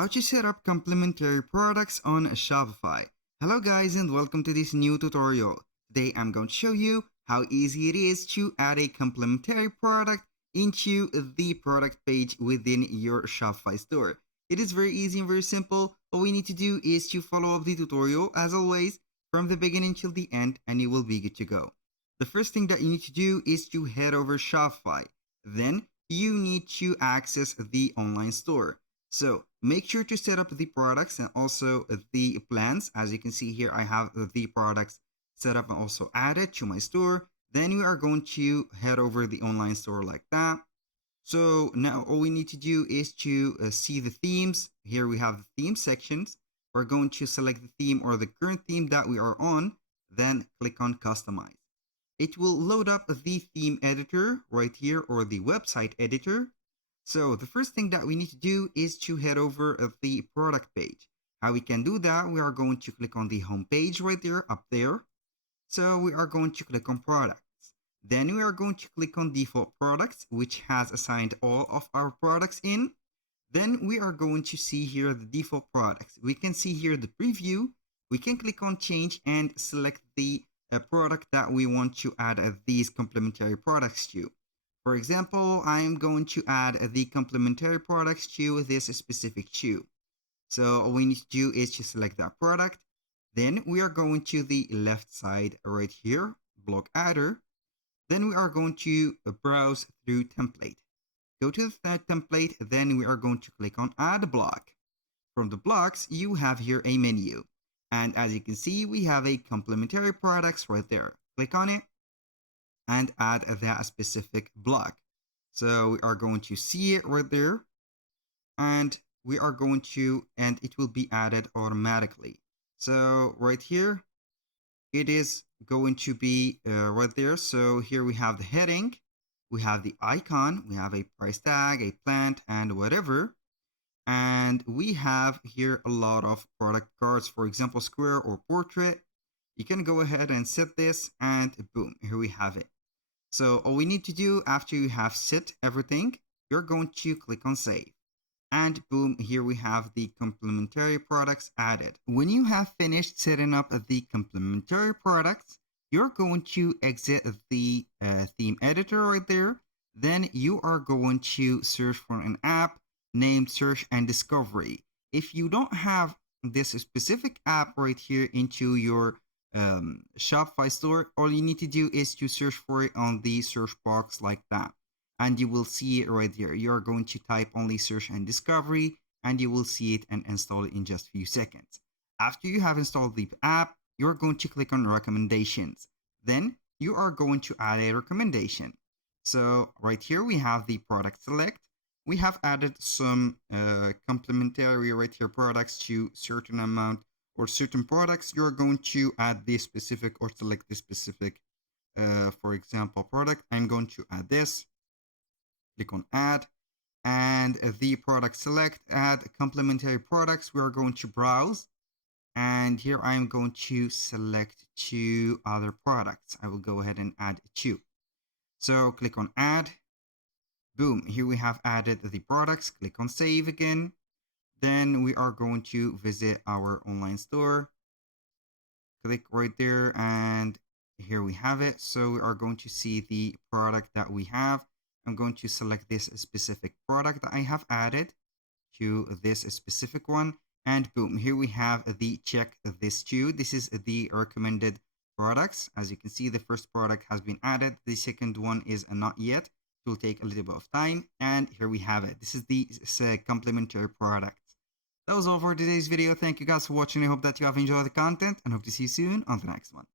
How to set up complementary products on Shopify. Hello guys and welcome to this new tutorial. Today I'm going to show you how easy it is to add a complementary product into the product page within your Shopify store. It is very easy and very simple. All we need to do is to follow up the tutorial as always from the beginning till the end and you will be good to go. The first thing that you need to do is to head over Shopify. Then you need to access the online store. So make sure to set up the products and also the plans. As you can see here, I have the products set up and also added to my store. Then we are going to head over the online store like that. So now all we need to do is to see the themes. Here we have the theme sections. We're going to select the theme or the current theme that we are on. Then click on customize. It will load up the theme editor right here or the website editor. So the first thing that we need to do is to head over the product page. How we can do that, we are going to click on the home page right there, up there. So we are going to click on products. Then we are going to click on default products, which has assigned all of our products in. Then we are going to see here the default products. We can see here the preview. We can click on change and select the product that we want to add these complementary products to. For example, I'm going to add the complementary products to this specific shoe. So all we need to do is to select that product. Then we are going to the left side right here, block adder. Then we are going to browse through template. Go to the third template, then we are going to click on add block. From the blocks, you have here a menu. And as you can see, we have a complementary products right there. Click on it and add that specific block. So we are going to see it right there and we are going to, and it will be added automatically. So right here, it is going to be right there. So here we have the heading, we have the icon, we have a price tag, a plant and whatever. And we have here a lot of product cards, for example, square or portrait. You can go ahead and set this and boom, here we have it. So all we need to do after you have set everything, you're going to click on save. And boom, here we have the complementary products added. When you have finished setting up the complementary products, you're going to exit the theme editor right there. Then you are going to search for an app named Search and Discovery. If you don't have this specific app right here into your Shopify store, all you need to do is to search for it on the search box like that and you will see it right there. You are going to type only Search and Discovery and you will see it and install it in just a few seconds. After you have installed the app, you're going to click on recommendations. Then you are going to add a recommendation. So right here we have the product select. We have added some complementary right here products to certain amount or certain products. You're going to add this specific or select this specific, for example, product. I'm going to add this. Click on add and the product select, add complementary products. We are going to browse and here I'm going to select two other products. I will go ahead and add two. So click on add. Boom, here we have added the products. Click on save again. Then we are going to visit our online store. Click right there and here we have it. So we are going to see the product that we have. I'm going to select this specific product that I have added to this specific one. And boom, here we have the check this too. This is the recommended products. As you can see, the first product has been added. The second one is not yet. It will take a little bit of time. And here we have it. This is the complementary product. That was all for today's video. Thank you guys for watching. I hope that you have enjoyed the content and hope to see you soon on the next one.